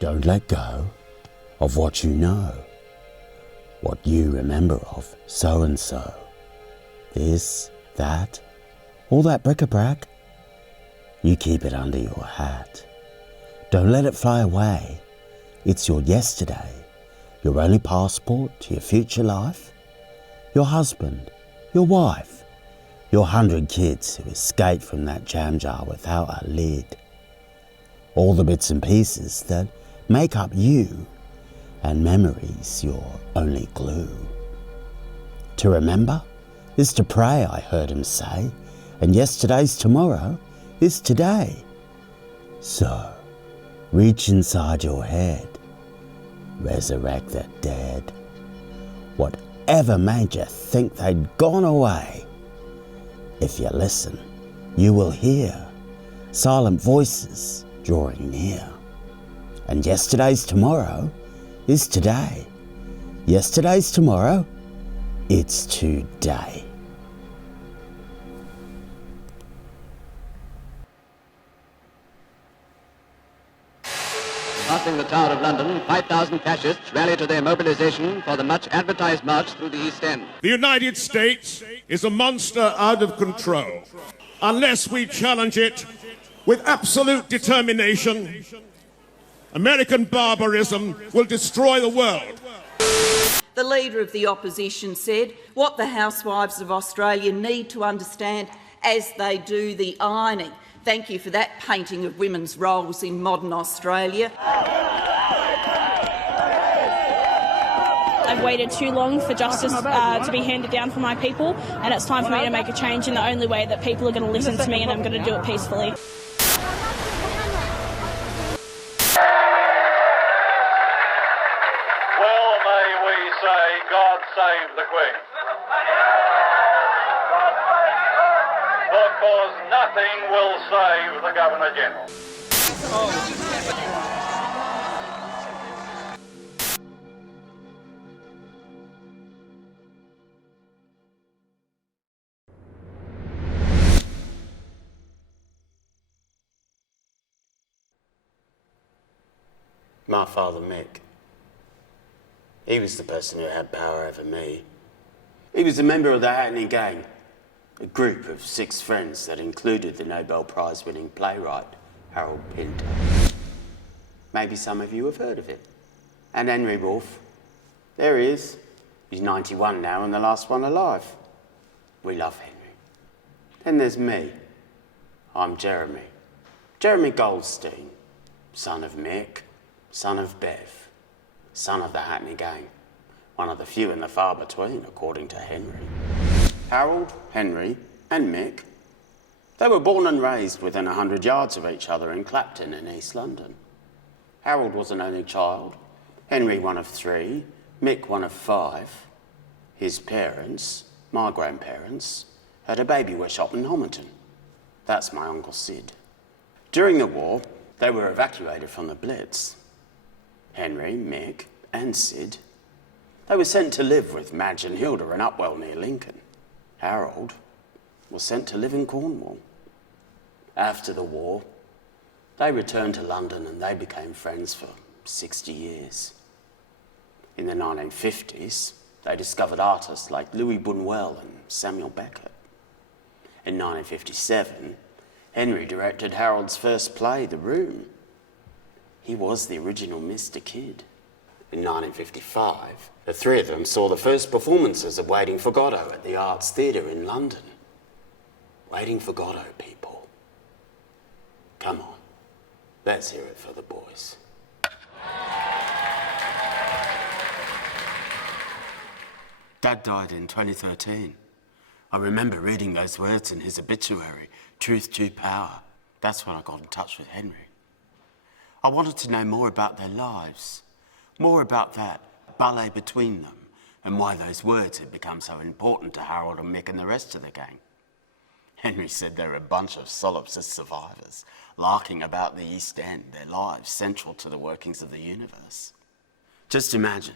Don't let go of what you know, what you remember of so-and-so. This, that, all that bric-a-brac. You keep it under your hat. Don't let it fly away. It's your yesterday, your only passport to your future life. Your husband, your wife, your 100 kids who escaped from that jam jar without a lid. All the bits and pieces that make up you, and memories your only glue. To remember is to pray, I heard him say, and yesterday's tomorrow is today. So, reach inside your head, resurrect the dead. Whatever made you think they'd gone away? If you listen, you will hear silent voices drawing near. And yesterday's tomorrow is today. Yesterday's tomorrow, it's today. Passing the Tower of London, 5,000 fascists rally to their mobilization for the much-advertised march through the East End. The United States is a monster out of control. Unless we challenge it with absolute determination, American barbarism will destroy the world. The Leader of the Opposition said what the housewives of Australia need to understand as they do the ironing. Thank you for that painting of women's roles in modern Australia. I've waited too long for justice to be handed down for my people, and it's time for me to make a change in the only way that people are going to listen to me, and I'm going to do it peacefully. Well, may we say, God save the Queen. Because nothing will save the Governor-General. My father, Mick. He was the person who had power over me. He was a member of the Hackney Gang, a group of 6 friends that included the Nobel Prize-winning playwright Harold Pinter. Maybe some of you have heard of it. And Henry Wolfe. There he is. He's 91 now and the last one alive. We love Henry. Then there's me. I'm Jeremy. Jeremy Goldstein, son of Mick, son of Bev, son of the Hackney Gang. One of the few and the far between, according to Henry. Harold, Henry, and Mick. They were born and raised within 100 yards of each other in Clapton in East London. Harold was an only child, Henry one of 3, Mick one of 5. His parents, my grandparents, had a baby shop in Homerton. That's my Uncle Sid. During the war, they were evacuated from the Blitz. Henry, Mick, and Sid. They were sent to live with Madge and Hilda in Upwell near Lincoln. Harold was sent to live in Cornwall. After the war, they returned to London and they became friends for 60 years. In the 1950s, they discovered artists like Louis Buñuel and Samuel Beckett. In 1957, Henry directed Harold's first play, The Room. He was the original Mr. Kidd. In 1955, the 3 of them saw the first performances of Waiting for Godot at the Arts Theatre in London. Waiting for Godot, people. Come on, let's hear it for the boys. Dad died in 2013. I remember reading those words in his obituary, truth to power. That's when I got in touch with Henry. I wanted to know more about their lives, more about that ballet between them, and why those words had become so important to Harold and Mick and the rest of the gang. Henry said they were a bunch of solipsist survivors, larking about the East End, their lives central to the workings of the universe. Just imagine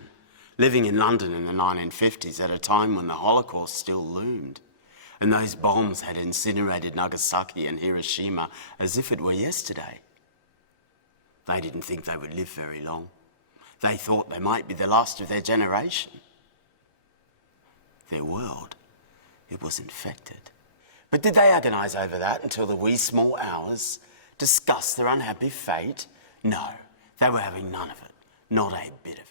living in London in the 1950s at a time when the Holocaust still loomed, and those bombs had incinerated Nagasaki and Hiroshima as if it were yesterday. They didn't think they would live very long. They thought they might be the last of their generation. Their world, it was infected. But did they agonise over that until the wee small hours, discuss their unhappy fate? No, they were having none of it, not a bit of it.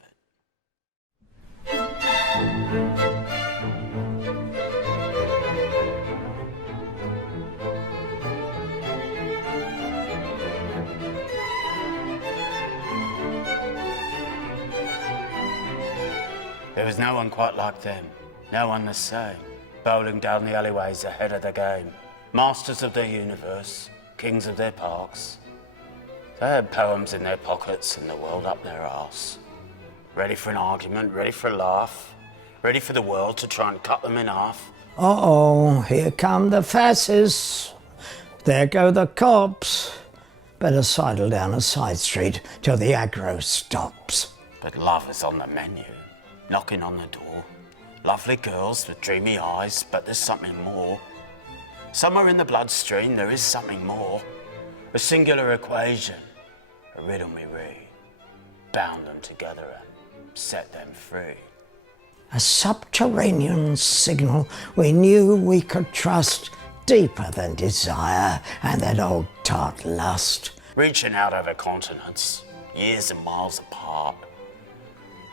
There was no one quite like them, no one the same, bowling down the alleyways ahead of the game, masters of their universe, kings of their parks. They had poems in their pockets and the world up their arse. Ready for an argument, ready for a laugh, ready for the world to try and cut them in half. Uh-oh, here come the fascists. There go the cops. Better sidle down a side street till the aggro stops. But love is on the menu, knocking on the door. Lovely girls with dreamy eyes, but there's something more. Somewhere in the bloodstream there is something more. A singular equation, a riddle me read. Bound them together and set them free. A subterranean signal we knew we could trust, deeper than desire and that old tart lust. Reaching out over continents, years and miles apart,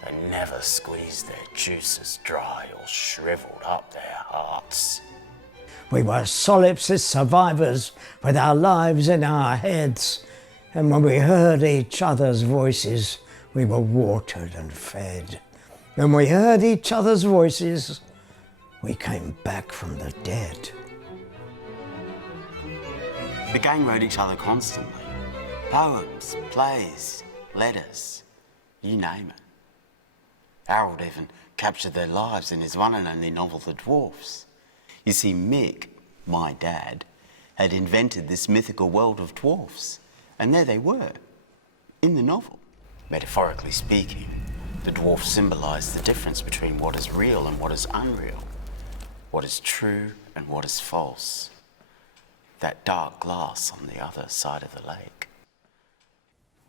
they never squeezed their juices dry or shriveled up their hearts. We were solipsist survivors with our lives in our heads, and when we heard each other's voices, we were watered and fed. When we heard each other's voices, we came back from the dead. The gang wrote each other constantly. Poems, plays, letters, you name it. Harold even captured their lives in his one and only novel, The Dwarfs. You see, Mick, my dad, had invented this mythical world of dwarfs, and there they were, in the novel. Metaphorically speaking, the dwarfs symbolised the difference between what is real and what is unreal, what is true and what is false. That dark glass on the other side of the lake.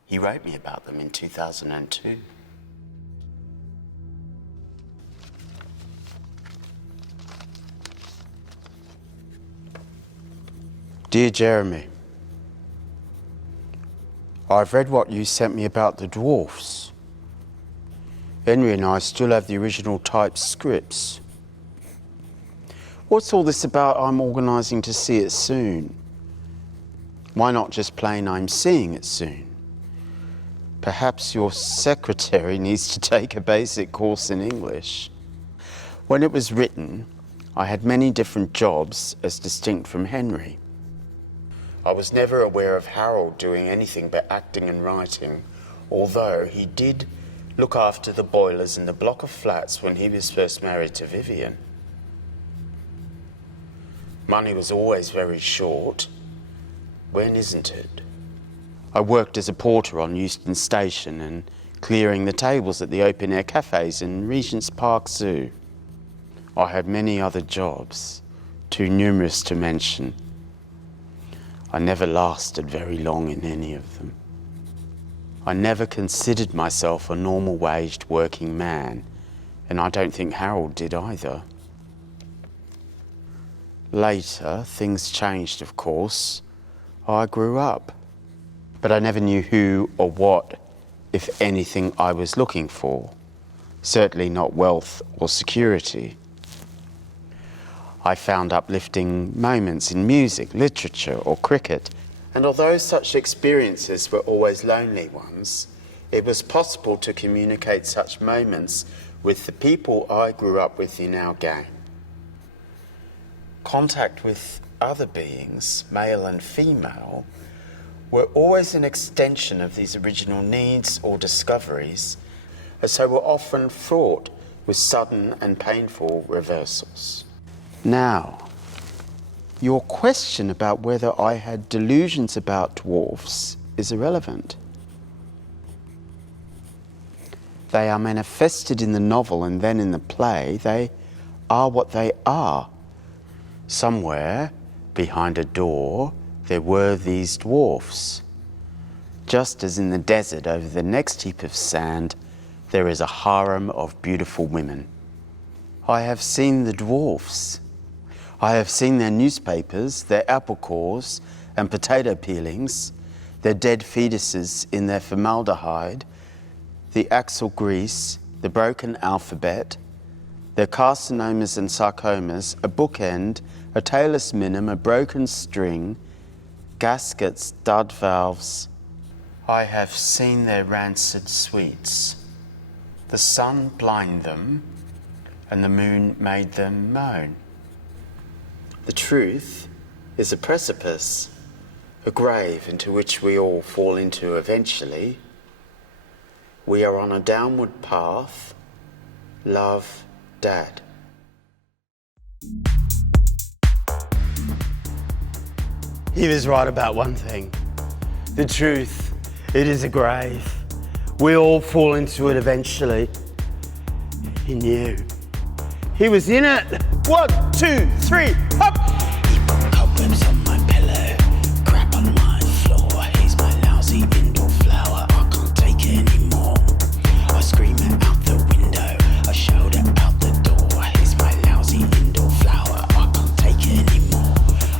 He wrote me about them in 2002. Dear Jeremy, I've read what you sent me about the dwarfs. Henry and I still have the original typed scripts. What's all this about I'm organising to see it soon? Why not just plain I'm seeing it soon? Perhaps your secretary needs to take a basic course in English. When it was written, I had many different jobs as distinct from Henry. I was never aware of Harold doing anything but acting and writing, although he did look after the boilers in the block of flats when he was first married to Vivian. Money was always very short. When isn't it? I worked as a porter on Euston Station and clearing the tables at the open-air cafes in Regent's Park Zoo. I had many other jobs, too numerous to mention. I never lasted very long in any of them. I never considered myself a normal-waged working man, and I don't think Harold did either. Later, things changed, of course. I grew up. But I never knew who or what, if anything, I was looking for. Certainly not wealth or security. I found uplifting moments in music, literature, or cricket. And although such experiences were always lonely ones, it was possible to communicate such moments with the people I grew up with in our gang. Contact with other beings, male and female, were always an extension of these original needs or discoveries, as they were often fraught with sudden and painful reversals. Now, your question about whether I had delusions about dwarfs is irrelevant. They are manifested in the novel and then in the play. They are what they are. Somewhere, behind a door, there were these dwarfs. just as in the desert over the next heap of sand, there is a harem of beautiful women. I have seen the dwarfs. I have seen their newspapers, their apple cores and potato peelings, their dead fetuses in their formaldehyde, the axle grease, the broken alphabet, their carcinomas and sarcomas, a bookend, a talus minim, a broken string, gaskets, stud valves. I have seen their rancid sweets. The sun blinded them, and the moon made them moan. The truth is a precipice, a grave into which we all fall into eventually. We are on a downward path. Love, Dad. He was right about one thing. The truth, it is a grave. We all fall into it eventually. He knew. He was in it. 1, 2, 3, up! He put cobwebs on my pillow, crap on my floor. He's my lousy indoor flower. I can't take it anymore. I scream it out the window. I shout it out the door. He's my lousy indoor flower. I can't take it anymore.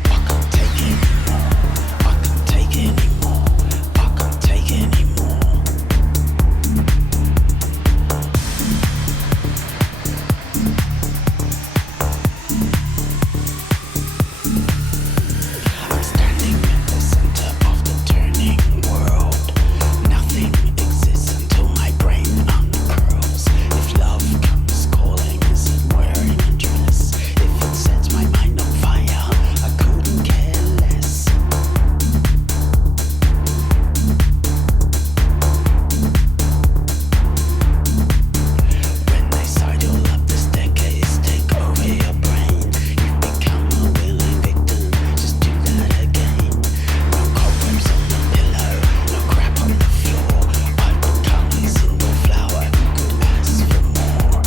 I can't take it anymore. I can't take it anymore. I can't take it anymore. I'm standing in the center of the turning world. Nothing exists until my brain uncurls. If love comes calling, is it wearing a dress? If it sets my mind on fire, I couldn't care less. When they sidle up the staircase, take over your brain. You've become a willing victim, just do that again. No cobwebs on the pillow, no crap on the floor. I've become a single flower who could ask for more.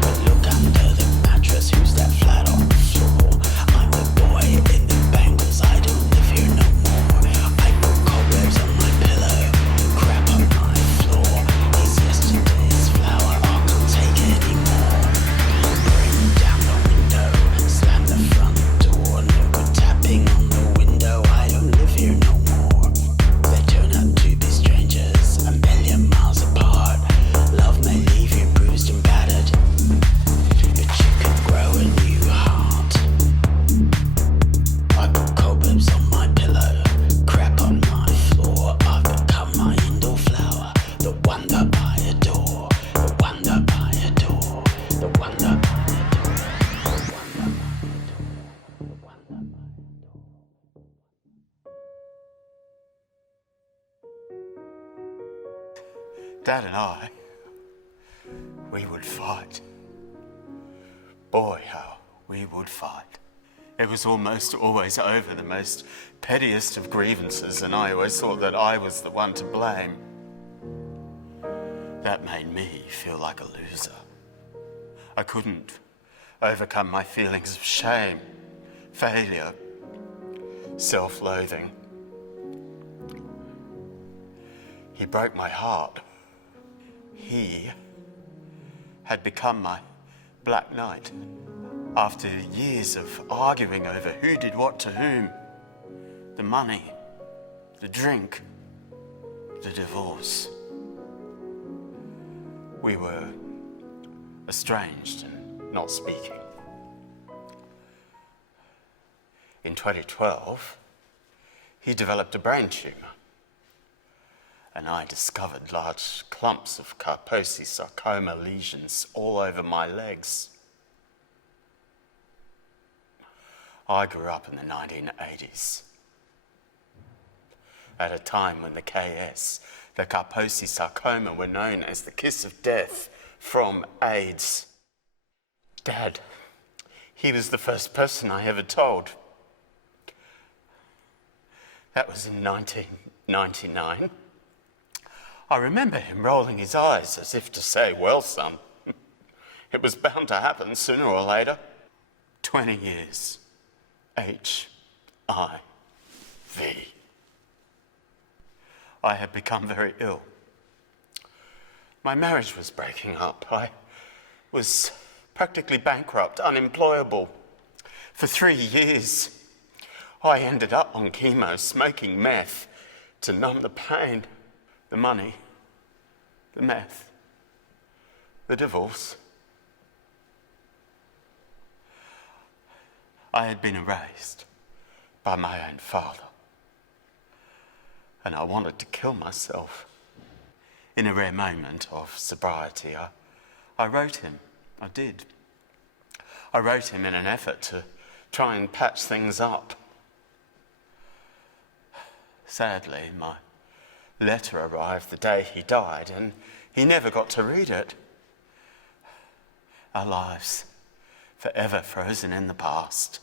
But look under the mattress, who's that flat on the floor? I'm the boy in the bangles, I don't live here no more. I put cobwebs on my pillow, crap on my floor. He's yesterday's flower, I can't take it anymore. Bring down the window, slam the front door. No good tapping on the window, I don't live here no more. They turn out to be strangers, a million miles apart. Love may leave you bruised and battered, but you can grow a new heart. I put cobwebs on my pillow, crap on my floor. I've become my indoor flower, the one that I adore, the one that I adore, the one that I adore, the one that I adore, the one that I adore. Dad and I, we would fight. Boy, how we would fight. It was almost always over the most pettiest of grievances, and I always thought that I was the one to blame. That made me feel like a loser. I couldn't overcome my feelings of shame, failure, self-loathing. He broke my heart. He had become my Black Knight. After years of arguing over who did what to whom, the money, the drink, the divorce, we were estranged and not speaking. In 2012, he developed a brain tumor, and I discovered large clumps of Kaposi sarcoma lesions all over my legs. I grew up in the 1980s, at a time when the KS, the Kaposi sarcoma, were known as the kiss of death from AIDS. Dad, he was the first person I ever told. That was in 1999. I remember him rolling his eyes as if to say, well, son, It was bound to happen sooner or later. 20 years. HIV. I had become very ill. My marriage was breaking up. I was practically bankrupt, unemployable. For 3 years, I ended up on chemo, smoking meth to numb the pain, the money, the meth, the divorce. I had been erased by my own father, and I wanted to kill myself. In a rare moment of sobriety, I wrote him. I did. I wrote him in an effort to try and patch things up. Sadly, my letter arrived the day he died, and he never got to read it. Our lives forever frozen in the past,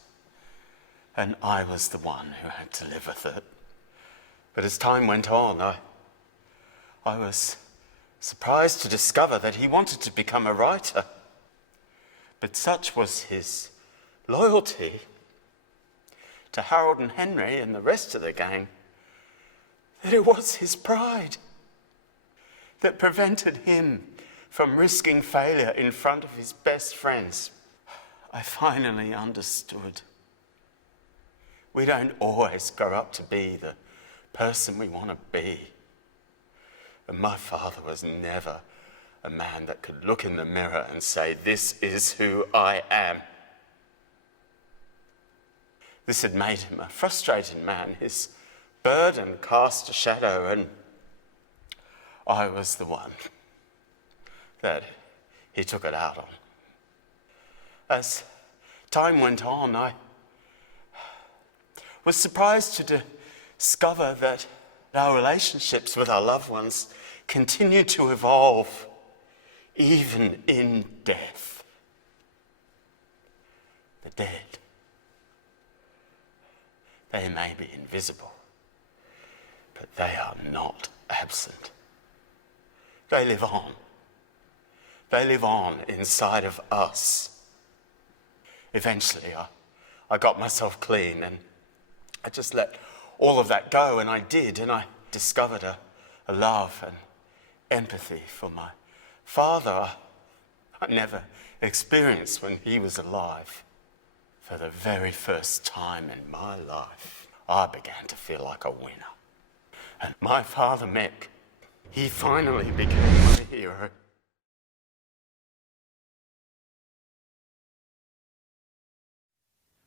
and I was the one who had to live with it. But as time went on, I was surprised to discover that he wanted to become a writer. But such was his loyalty to Harold and Henry and the rest of the gang that it was his pride that prevented him from risking failure in front of his best friends. I finally understood. We don't always grow up to be the person we want to be. And my father was never a man that could look in the mirror and say, "This is who I am." This had made him a frustrated man. His burden cast a shadow, and I was the one that he took it out on. As time went on, I was surprised to discover that our relationships with our loved ones continue to evolve, even in death. The dead, they may be invisible, but they are not absent. They live on. They live on inside of us. Eventually, I got myself clean, and I just let all of that go, and I did, and I discovered a love and empathy for my father I never experienced when he was alive. For the very first time in my life, I began to feel like a winner. And my father, Mick, he finally became my hero.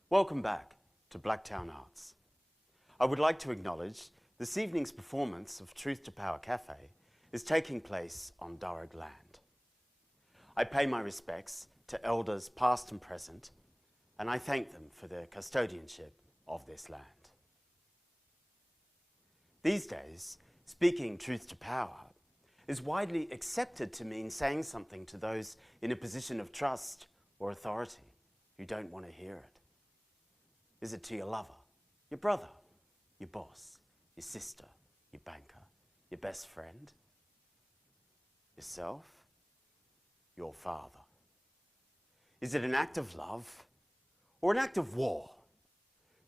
Welcome back to Blacktown Arts. I would like to acknowledge this evening's performance of Truth to Power Café is taking place on Darug land. I pay my respects to elders past and present, and I thank them for their custodianship of this land. These days, speaking truth to power is widely accepted to mean saying something to those in a position of trust or authority who don't want to hear it. Is it to your lover, your brother, your boss, your sister, your banker, your best friend, yourself, your father? Is it an act of love or an act of war?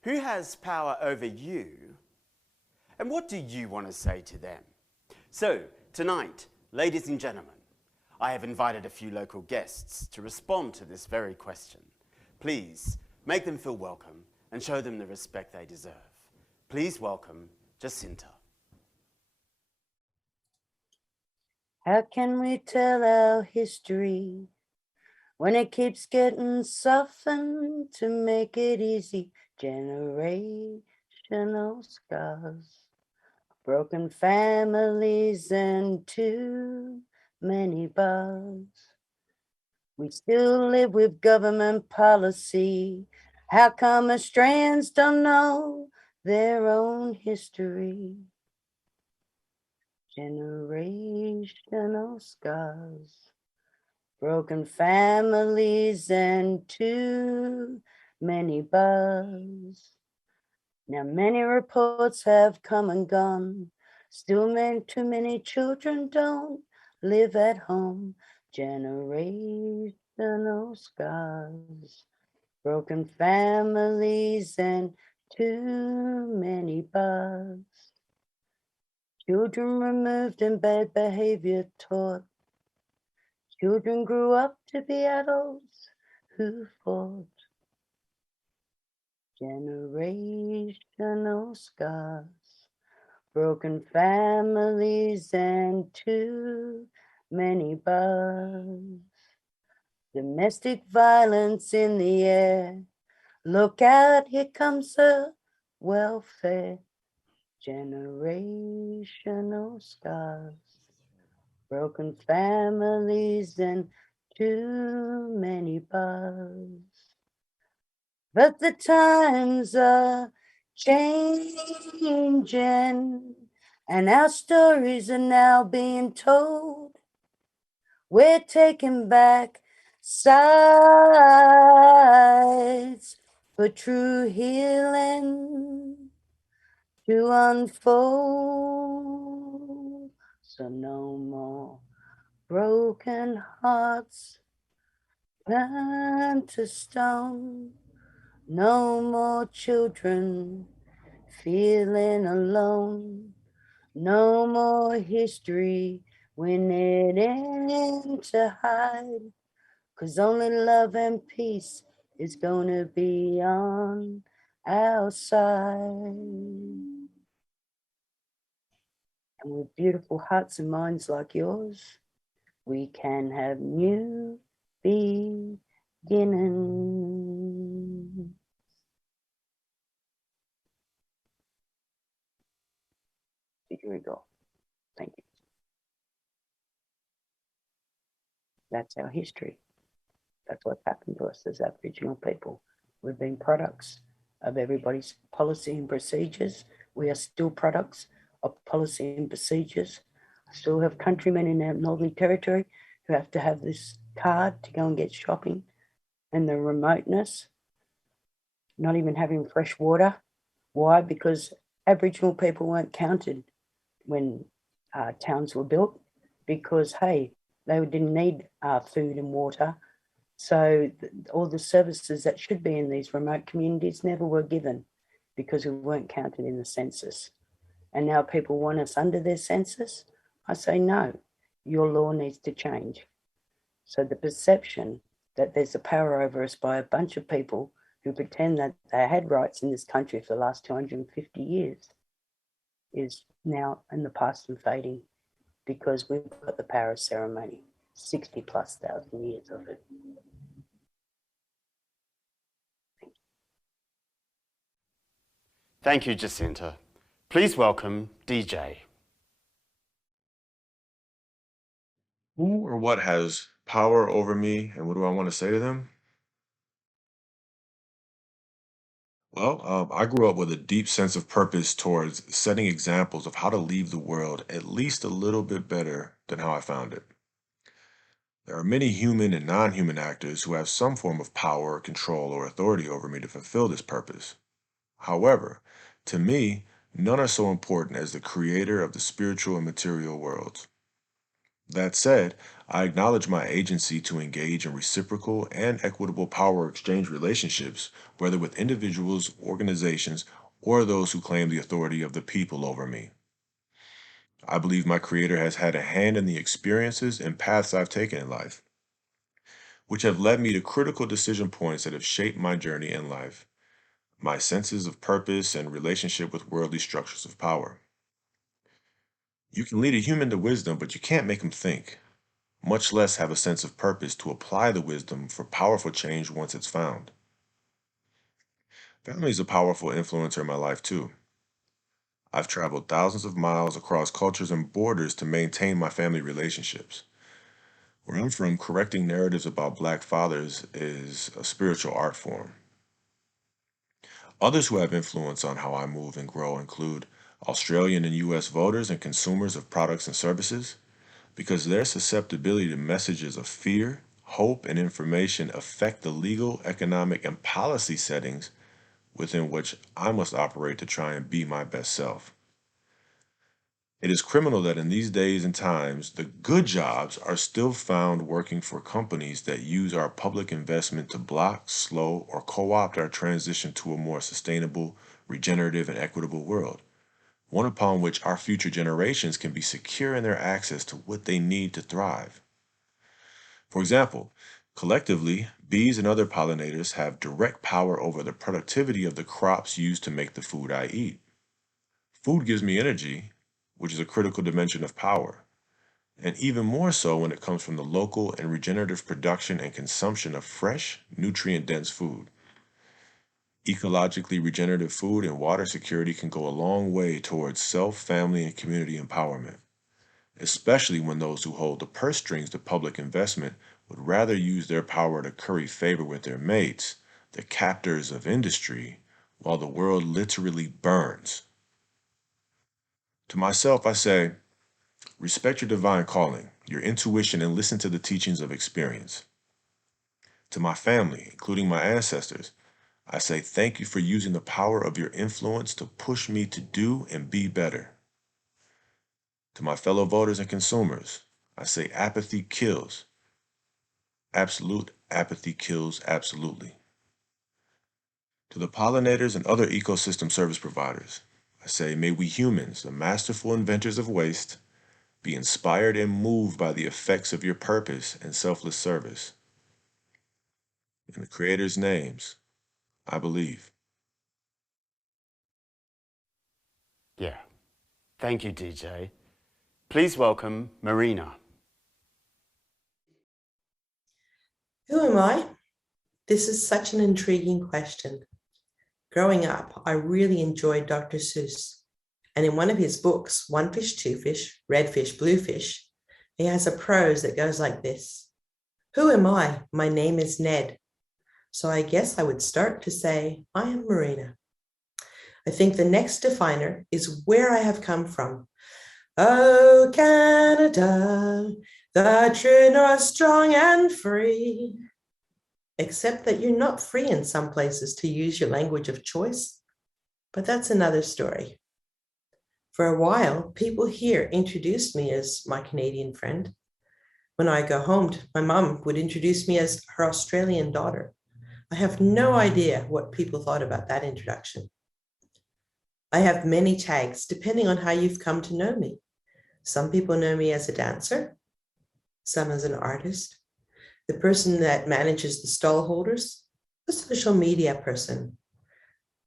Who has power over you, and what do you want to say to them? So, tonight, ladies and gentlemen, I have invited a few local guests to respond to this very question. Please make them feel welcome and show them the respect they deserve. Please welcome Jacinta. How can we tell our history when it keeps getting softened to make it easy? Generational scars, broken families, and too many bars. We still live with government policy. How come Australians don't know their own history? Generational scars, broken families, and too many bars. Now many reports have come and gone. Still too many children don't live at home. Generational generational scars, broken families, and too many bars. Children removed and bad behavior taught. Children grew up to be adults who fought. Generational scars, broken families, and too many bars. Domestic violence in the air. Look out, here comes the welfare. Generational scars, broken families, and too many bars. But the times are changing, and our stories are now being told. We're taking back sides for true healing to unfold. So no more broken hearts turned to stone. No more children feeling alone. No more history winning to hide. 'Cause only love and peace is gonna be on our side. And with beautiful hearts and minds like yours, we can have new beginnings. Here we go. Thank you. That's our history. That's what's happened to us as Aboriginal people. We've been products of everybody's policy and procedures. We are still products of policy and procedures. I still have countrymen in our Northern Territory who have to have this card to go and get shopping, and the remoteness, not even having fresh water. Why? Because Aboriginal people weren't counted when towns were built, because, hey, they didn't need food and water. So all the services that should be in these remote communities never were given because we weren't counted in the census. And now people want us under their census. I say, no, your law needs to change. So the perception that there's a power over us by a bunch of people who pretend that they had rights in this country for the last 250 years is now in the past and fading, because we've got the power of ceremony, 60,000+ years of it. Thank you, Jacinta. Please welcome DJ. Who or what has power over me, and what do I want to say to them? Well, I grew up with a deep sense of purpose towards setting examples of how to leave the world at least a little bit better than how I found it. There are many human and non-human actors who have some form of power, control, or authority over me to fulfill this purpose. However, to me, none are so important as the creator of the spiritual and material worlds. That said, I acknowledge my agency to engage in reciprocal and equitable power exchange relationships, whether with individuals, organizations, or those who claim the authority of the people over me. I believe my Creator has had a hand in the experiences and paths I've taken in life, which have led me to critical decision points that have shaped my journey in life, my senses of purpose and relationship with worldly structures of power. You can lead a human to wisdom, but you can't make him think, much less have a sense of purpose to apply the wisdom for powerful change once it's found. Family is a powerful influencer in my life too. I've traveled thousands of miles across cultures and borders to maintain my family relationships. Where I'm from, correcting narratives about Black fathers is a spiritual art form. Others who have influence on how I move and grow include Australian and US voters and consumers of products and services, because their susceptibility to messages of fear, hope, and information affect the legal, economic, and policy settings within which I must operate to try and be my best self. It is criminal that in these days and times, the good jobs are still found working for companies that use our public investment to block, slow, or co-opt our transition to a more sustainable, regenerative, and equitable world, one upon which our future generations can be secure in their access to what they need to thrive. For example, collectively, bees and other pollinators have direct power over the productivity of the crops used to make the food I eat. Food gives me energy, which is a critical dimension of power, and even more so when it comes from the local and regenerative production and consumption of fresh, nutrient-dense food. Ecologically regenerative food and water security can go a long way towards self, family, and community empowerment, especially when those who hold the purse strings to public investment would rather use their power to curry favor with their mates, the captors of industry, while the world literally burns. To myself, I say, respect your divine calling, your intuition, and listen to the teachings of experience. To my family, including my ancestors, I say thank you for using the power of your influence to push me to do and be better. To my fellow voters and consumers, I say apathy kills. Absolute apathy kills absolutely. To the pollinators and other ecosystem service providers, I say may we humans, the masterful inventors of waste, be inspired and moved by the effects of your purpose and selfless service. In the Creator's names, I believe. Yeah. Thank you, DJ. Please welcome Marina. Who am I? This is such an intriguing question. Growing up, I really enjoyed Dr. Seuss. And in one of his books, One Fish, Two Fish, Red Fish, Blue Fish, he has a prose that goes like this. Who am I? My name is Ned. So I guess I would start to say, I am Marina. I think the next definer is where I have come from. Oh, Canada, the true north, strong and free. Except that you're not free in some places to use your language of choice. But that's another story. For a while, people here introduced me as my Canadian friend. When I go home, my mum would introduce me as her Australian daughter. I have no idea what people thought about that introduction. I have many tags depending on how you've come to know me. Some people know me as a dancer, some as an artist, the person that manages the stall holders, the social media person,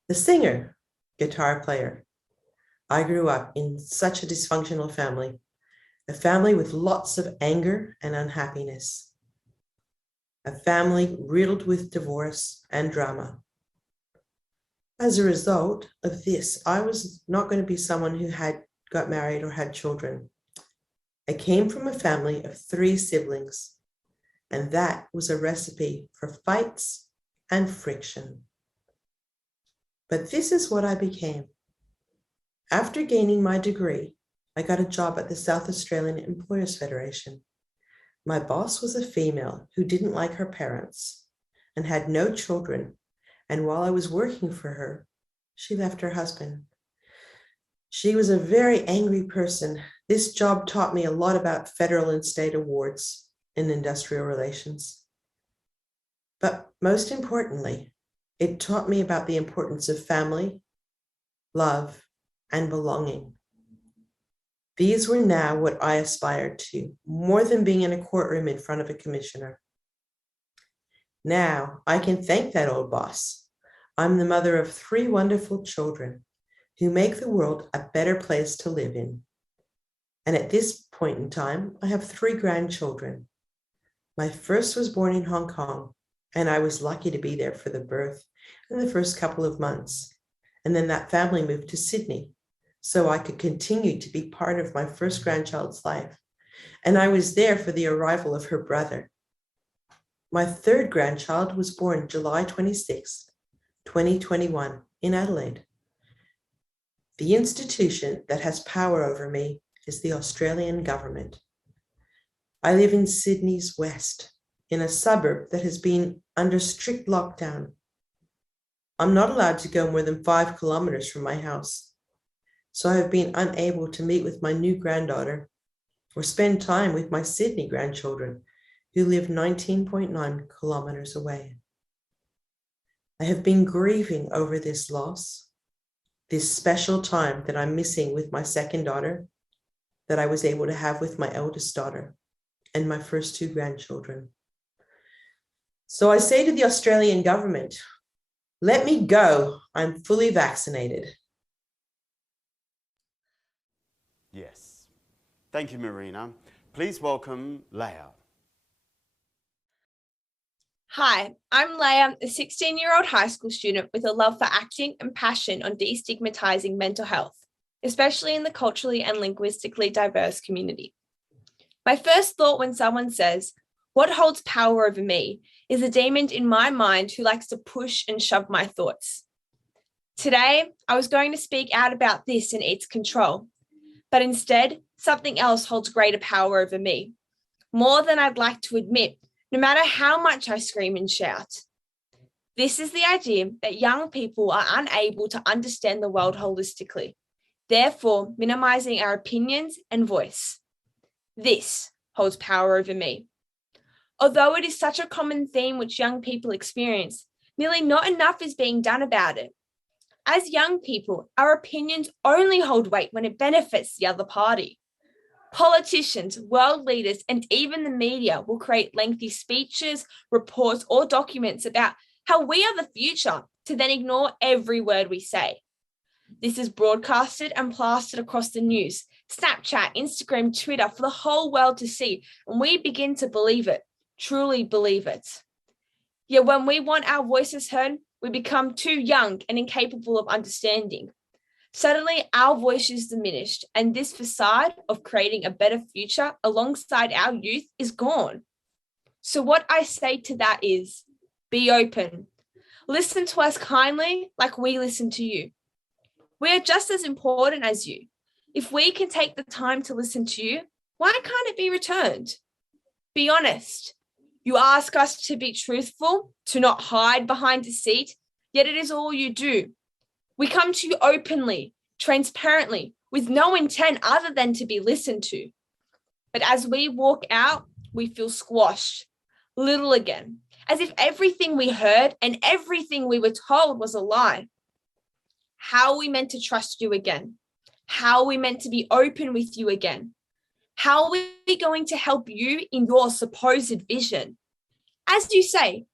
the singer, guitar player. I grew up in such a dysfunctional family, a family with lots of anger and unhappiness, a family riddled with divorce and drama. As a result of this, I was not going to be someone who got married or had children. I came from a family of 3 siblings, and that was a recipe for fights and friction. But this is what I became. After gaining my degree, I got a job at the South Australian Employers Federation. My boss was a female who didn't like her parents and had no children, and while I was working for her, she left her husband. She was a very angry person. This job taught me a lot about federal and state awards in industrial relations. But most importantly, it taught me about the importance of family, love, and belonging. These were now what I aspired to, more than being in a courtroom in front of a commissioner. Now I can thank that old boss. I'm the mother of 3 wonderful children who make the world a better place to live in. And at this point in time, I have 3 grandchildren. My first was born in Hong Kong, and I was lucky to be there for the birth and the first couple of months. And then that family moved to Sydney, so I could continue to be part of my first grandchild's life. And I was there for the arrival of her brother. My 3rd grandchild was born July 26, 2021 in Adelaide. The institution that has power over me is the Australian government. I live in Sydney's west, in a suburb that has been under strict lockdown. I'm not allowed to go more than 5 kilometers from my house. so I have been unable to meet with my new granddaughter or spend time with my Sydney grandchildren who live 19.9 kilometers away. I have been grieving over this loss, this special time that I'm missing with my second daughter that I was able to have with my eldest daughter and my first two grandchildren. So I say to the Australian government, let me go. I'm fully vaccinated. Yes. Thank you, Marina. Please welcome Leah. Hi, I'm Leah, a 16-year-old high school student with a love for acting and passion on destigmatizing mental health, especially in the culturally and linguistically diverse community. My first thought when someone says, "What holds power over me?" is a demon in my mind who likes to push and shove my thoughts. Today, I was going to speak out about this and its control, but instead, something else holds greater power over me, more than I'd like to admit, no matter how much I scream and shout. This is the idea that young people are unable to understand the world holistically, therefore minimizing our opinions and voice. This holds power over me. Although it is such a common theme which young people experience, nearly not enough is being done about it. As young people, our opinions only hold weight when it benefits the other party. Politicians, world leaders, and even the media will create lengthy speeches, reports, or documents about how we are the future to then ignore every word we say. This is broadcasted and plastered across the news, Snapchat, Instagram, Twitter for the whole world to see, and we begin to believe it, truly believe it. Yet when we want our voices heard, we become too young and incapable of understanding. Suddenly, our voice is diminished, and this facade of creating a better future alongside our youth is gone. So what I say to that is, be open. Listen to us kindly like we listen to you. We are just as important as you. If we can take the time to listen to you, why can't it be returned? Be honest. You ask us to be truthful, to not hide behind deceit, yet it is all you do. We come to you openly, transparently, with no intent other than to be listened to. But as we walk out, we feel squashed, little again, as if everything we heard and everything we were told was a lie. How are we meant to trust you again? How are we meant to be open with you again? How are we going to help you in your supposed vision? As you say,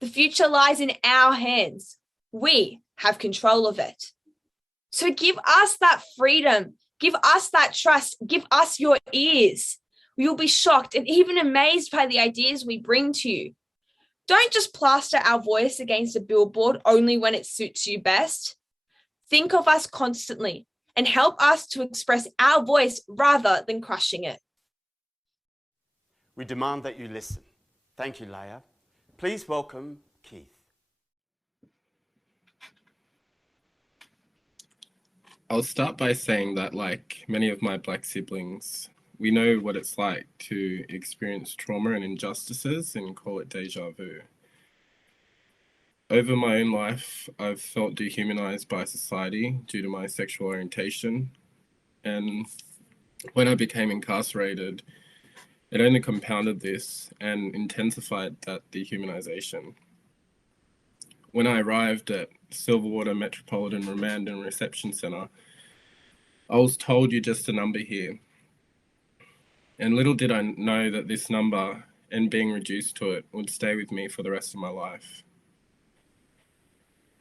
the future lies in our hands. We have control of it. So give us that freedom, give us that trust, give us your ears. You'll be shocked and even amazed by the ideas we bring to you. Don't just plaster our voice against a billboard only when it suits you best. Think of us constantly and help us to express our voice rather than crushing it. We demand that you listen. Thank you, Leah. Please welcome Keith. I'll start by saying that, like many of my Black siblings, we know what it's like to experience trauma and injustices and call it deja vu. Over my own life, I've felt dehumanized by society due to my sexual orientation. And when I became incarcerated, it only compounded this and intensified that dehumanization. When I arrived at Silverwater Metropolitan Remand and Reception Centre, I was told, "You're just a number here." And little did I know that this number and being reduced to it would stay with me for the rest of my life.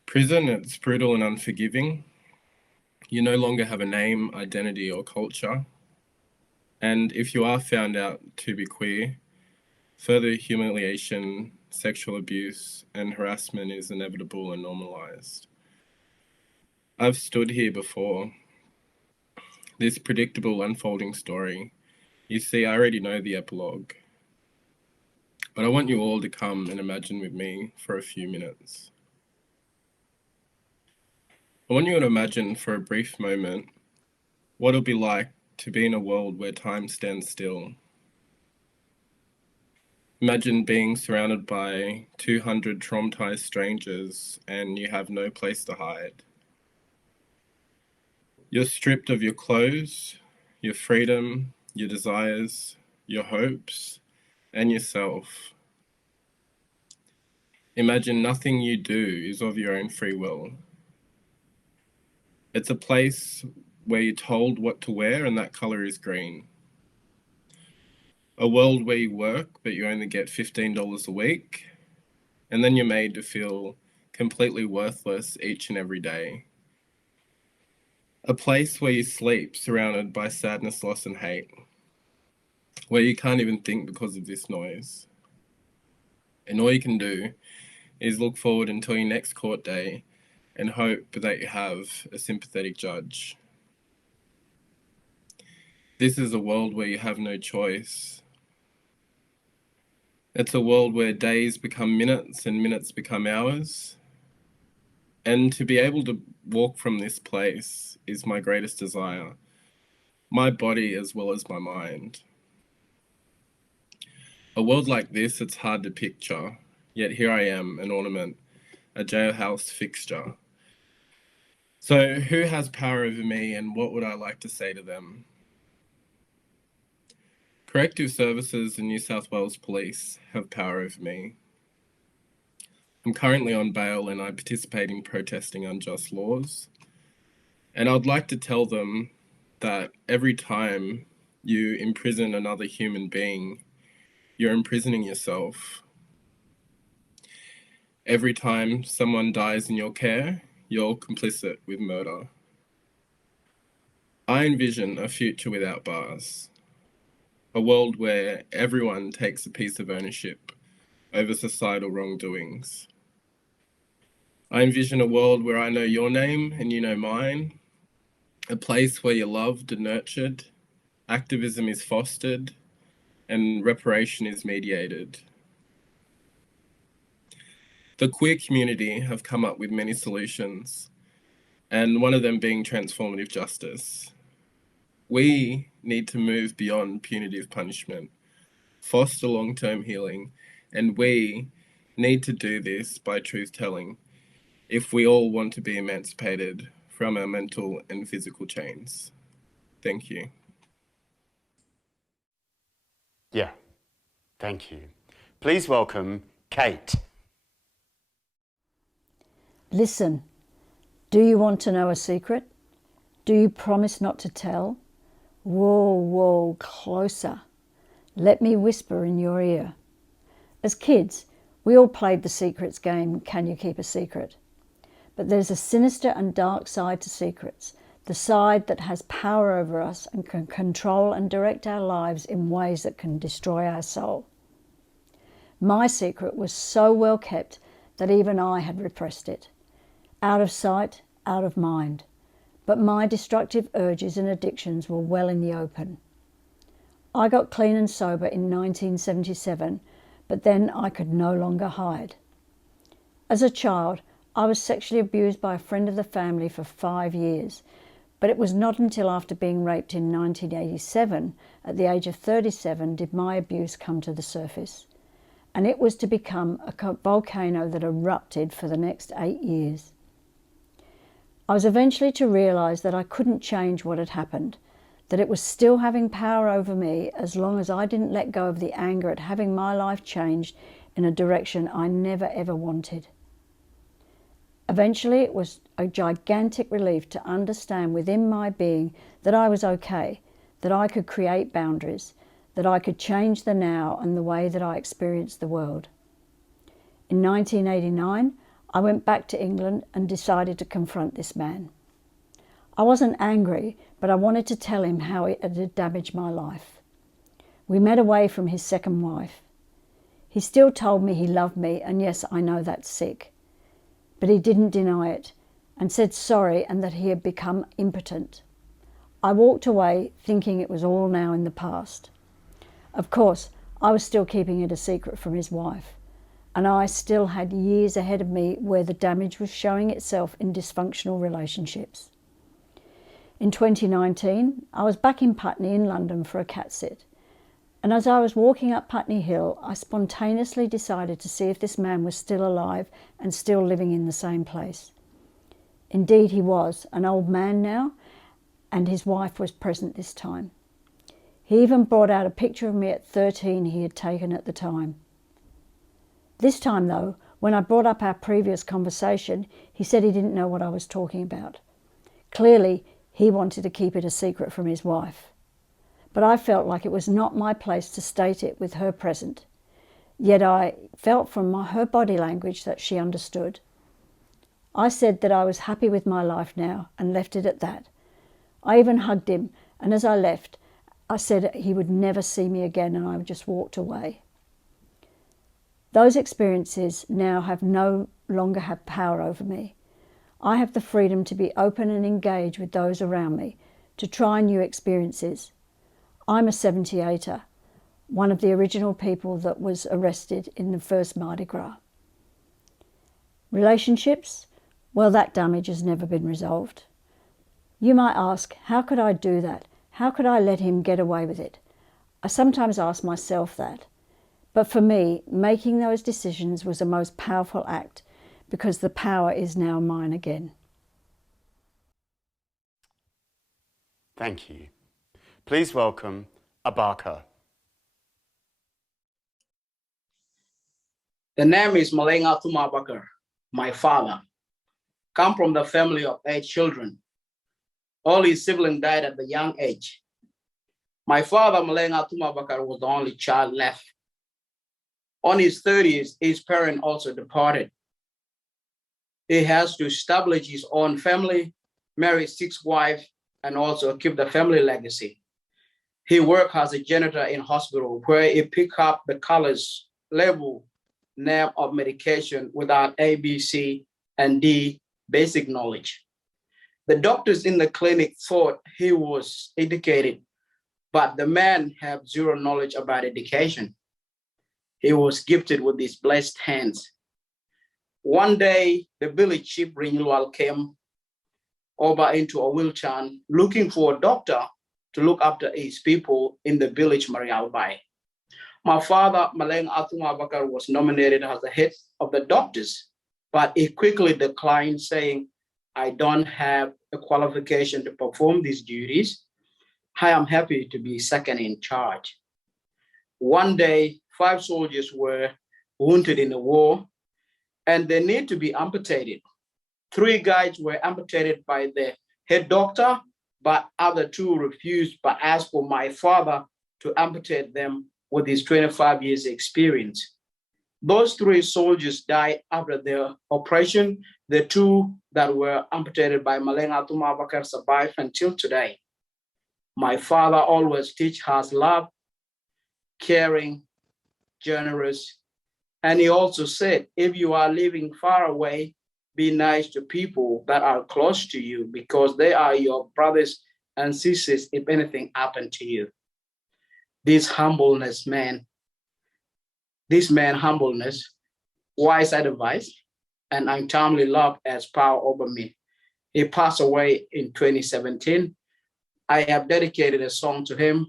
Prison, it's brutal and unforgiving. You no longer have a name, identity, or culture. And if you are found out to be queer, further humiliation, sexual abuse, and harassment is inevitable and normalized. I've stood here before. This predictable unfolding story. You see, I already know the epilogue. But I want you all to come and imagine with me for a few minutes. I want you to imagine for a brief moment what it'll be like to be in a world where time stands still. Imagine being surrounded by 200 traumatized strangers and you have no place to hide. You're stripped of your clothes, your freedom, your desires, your hopes, and yourself. Imagine nothing you do is of your own free will. It's a place where you're told what to wear and that colour is green. A world where you work but you only get $15 a week, and then you're made to feel completely worthless each and every day. A place where you sleep surrounded by sadness, loss and hate, where you can't even think because of this noise. And all you can do is look forward until your next court day and hope that you have a sympathetic judge. This is a world where you have no choice. It's a world where days become minutes and minutes become hours. And to be able to walk from this place is my greatest desire, my body as well as my mind. A world like this, it's hard to picture, yet here I am, an ornament, a jailhouse fixture. So who has power over me and what would I like to say to them? Corrective Services and New South Wales Police have power over me. I'm currently on bail and I participate in protesting unjust laws. And I'd like to tell them that every time you imprison another human being, you're imprisoning yourself. Every time someone dies in your care, you're complicit with murder. I envision a future without bars. A world where everyone takes a piece of ownership over societal wrongdoings. I envision a world where I know your name and you know mine, a place where you're loved and nurtured, activism is fostered, and reparation is mediated. The queer community have come up with many solutions, and one of them being transformative justice. We need to move beyond punitive punishment, foster long-term healing, and we need to do this by truth-telling if we all want to be emancipated from our mental and physical chains. Thank you. Yeah, thank you. Please welcome Kate. Listen, do you want to know a secret? Do you promise not to tell? Whoa, whoa, closer. Let me whisper in your ear. As kids, we all played the secrets game, Can You Keep a Secret? But there's a sinister and dark side to secrets, the side that has power over us and can control and direct our lives in ways that can destroy our soul. My secret was so well kept that even I had repressed it. Out of sight, out of mind. But my destructive urges and addictions were well in the open. I got clean and sober in 1977, but then I could no longer hide. As a child, I was sexually abused by a friend of the family for 5 years, but it was not until after being raped in 1987, at the age of 37, did my abuse come to the surface. And it was to become a volcano that erupted for the next 8 years. I was eventually to realise that I couldn't change what had happened, that it was still having power over me as long as I didn't let go of the anger at having my life changed in a direction I never ever wanted. Eventually it was a gigantic relief to understand within my being that I was okay, that I could create boundaries, that I could change the now and the way that I experienced the world. In 1989, I went back to England and decided to confront this man. I wasn't angry, but I wanted to tell him how it had damaged my life. We met away from his second wife. He still told me he loved me, and yes, I know that's sick. But he didn't deny it and said sorry and that he had become impotent. I walked away thinking it was all now in the past. Of course, I was still keeping it a secret from his wife, and I still had years ahead of me where the damage was showing itself in dysfunctional relationships. In 2019, I was back in Putney in London for a cat sit, and as I was walking up Putney Hill, I spontaneously decided to see if this man was still alive and still living in the same place. Indeed he was, an old man now, and his wife was present this time. He even brought out a picture of me at 13 he had taken at the time. This time though, when I brought up our previous conversation, he said he didn't know what I was talking about. Clearly, he wanted to keep it a secret from his wife. But I felt like it was not my place to state it with her present. Yet I felt from her body language that she understood. I said that I was happy with my life now and left it at that. I even hugged him, and as I left, I said he would never see me again, and I just walked away. Those experiences now no longer have power over me. I have the freedom to be open and engage with those around me, to try new experiences. I'm a 78er, one of the original people that was arrested in the first Mardi Gras. Relationships? Well, that damage has never been resolved. You might ask, how could I do that? How could I let him get away with it? I sometimes ask myself that. But for me, making those decisions was the most powerful act because the power is now mine again. Thank you. Please welcome Abaka. The name is Malenga Tumabakar, my father. Come from the family of 8 children. All his siblings died at a young age. My father, Malenga Tumabakar, was the only child left. On his 30s, his parents also departed. He has to establish his own family, marry 6 wives, and also keep the family legacy. He worked as a janitor in hospital where he picked up the colors, label, name of medication without A, B, C, and D basic knowledge. The doctors in the clinic thought he was educated, but the man had zero knowledge about education. He was gifted with these blessed hands. One day, the village chief renewal came over into a wheelchair looking for a doctor to look after his people in the village Marialbai. My father, Maleng Atung Abakar, was nominated as the head of the doctors, but he quickly declined, saying, I don't have a qualification to perform these duties. I am happy to be second in charge. One day, 5 soldiers were wounded in the war, and they need to be amputated. 3 guys were amputated by the head doctor, but other 2 refused, but asked for my father to amputate them with his 25 years experience. Those 3 soldiers died after their operation. The 2 that were amputated by Maleng Atum Abakar survived until today. My father always teach us love, caring, generous, and he also said, if you are living far away, be nice to people that are close to you because they are your brothers and sisters if anything happened to you. This humbleness, humbleness, wise advice, and untimely love has power over me. He passed away in 2017. I have dedicated a song to him.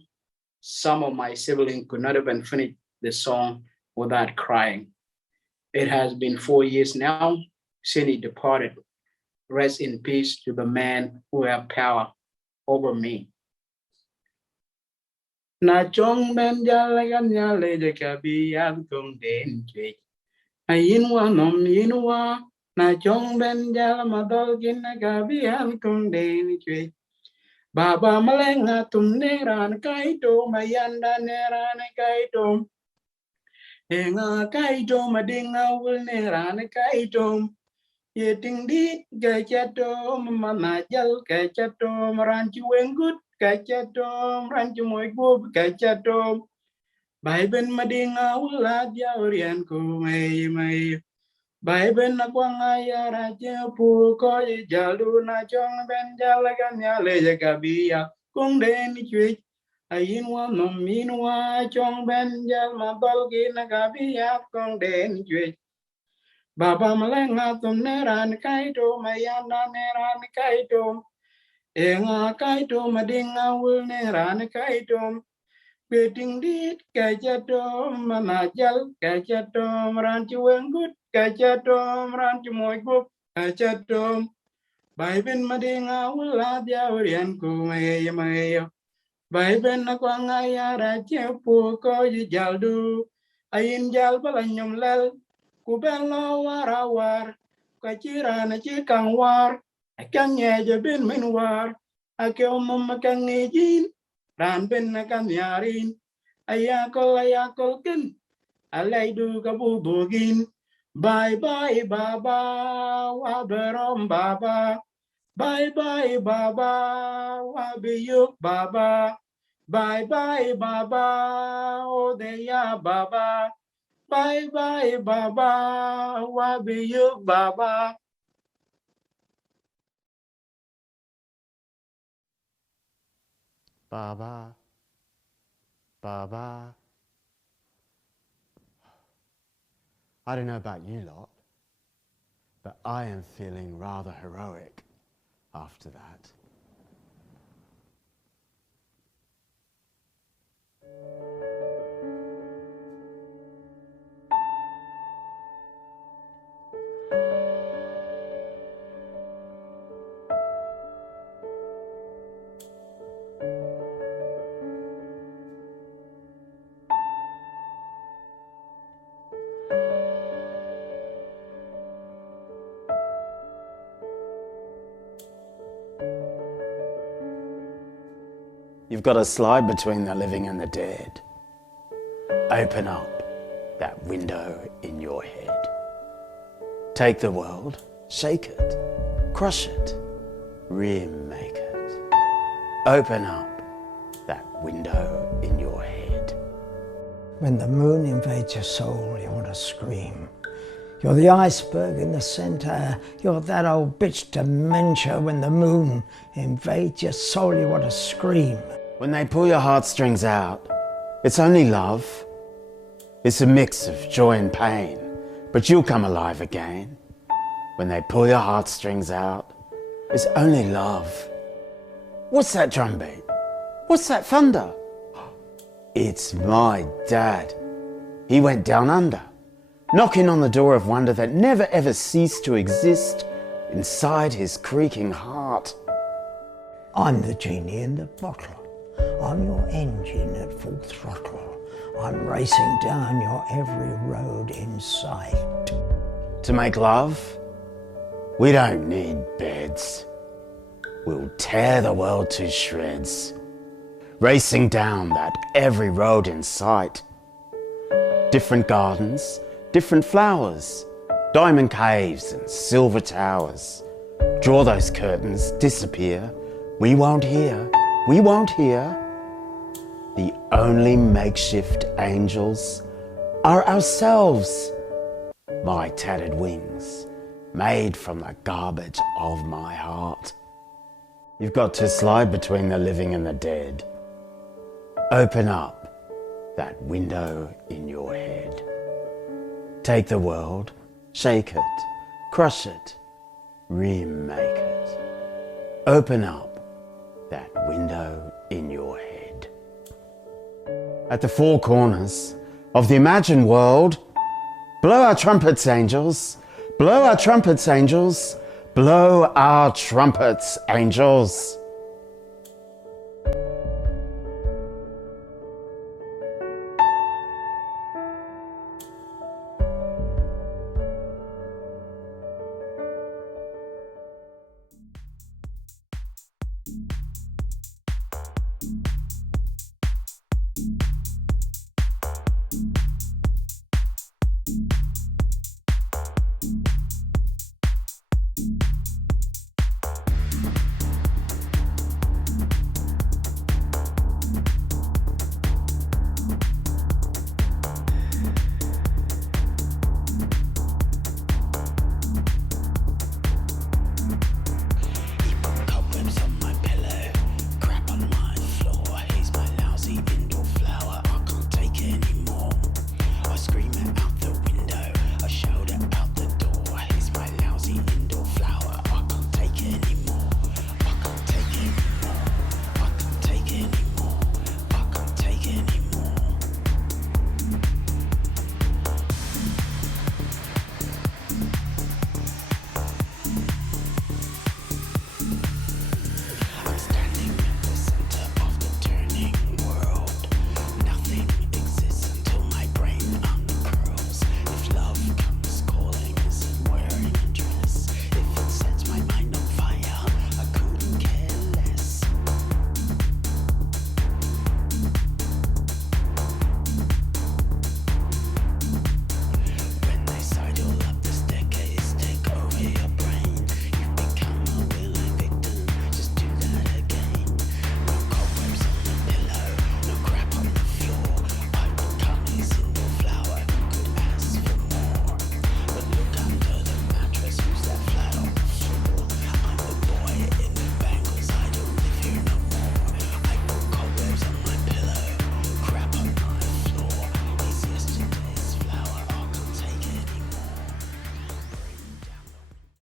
Some of my siblings could not even finish the song without crying. It has been 4 years now since he departed. Rest in peace to the man who had power over me. Na chong ben jalagan yale de kabi ad kong den chwe. Ayinwa nom yinwa. Na chong ben jala madol gina kabi ad kong den chwe. Baba malenga tum neran kaito mayanda neran kaito. Enga kaito madinga wul neran kaito. Yeting dit gachato manajal gachato maranchi wengut gachato ranchi moigub gachato. Baiben madinga wul adya orian ko may. Baiben nakwangaya raja pu ko jalu na chong ben jalagan yale jagabiya kung den chwich. Ayinwa nom yinwa chong ben jal mabalgi nagabiya kung den chwich. Baba malenga tum neran kaito mayana neran kaito. Enga kaito madinga wul neran kaito. Beting dit kajato manajal kajato ranchi wengut kajato ranchi moiguk kajato. Bai bin madinga wala dia warian ku mayo. Bai bin na kwanga ya ra che pu ko yi jaldu. Ayin jal balanyam lel. Ku ben lo war. Ka chira na chi kang war. Akang ye je bin min war. Ake umum kang ngejin. Ran bin na kan yarin. Ayakol kin. Alay du kabu bugin. Bye bye baba. Waberom baba. Bye bye baba, wabiyuk baba. Bye bye baba, odeya baba. Bye bye baba, wabiyuk baba. Baba, Baba. I don't know about you lot, but I am feeling rather heroic after that. You've got to slide between the living and the dead. Open up that window in your head. Take the world, shake it, crush it, remake it. Open up that window in your head. When the moon invades your soul, you want to scream. You're the iceberg in the center. You're that old bitch dementia. When the moon invades your soul, you want to scream. When they pull your heartstrings out, it's only love. It's a mix of joy and pain, but you'll come alive again. When they pull your heartstrings out, it's only love. What's that drum beat? What's that thunder? It's my dad. He went down under, knocking on the door of wonder that never ever ceased to exist inside his creaking heart. I'm the genie in the bottle. I'm your engine at full throttle. I'm racing down your every road in sight. To make love, we don't need beds. We'll tear the world to shreds, racing down that every road in sight. Different gardens, different flowers, diamond caves and silver towers. Draw those curtains, disappear. We won't hear. The only makeshift angels are ourselves. My tattered wings, made from the garbage of my heart. You've got to slide between the living and the dead. Open up that window in your head. Take the world, shake it, crush it, remake it. Open up that window in your head. At the four corners of the imagined world, blow our trumpets, angels. Blow our trumpets, angels. Blow our trumpets, angels.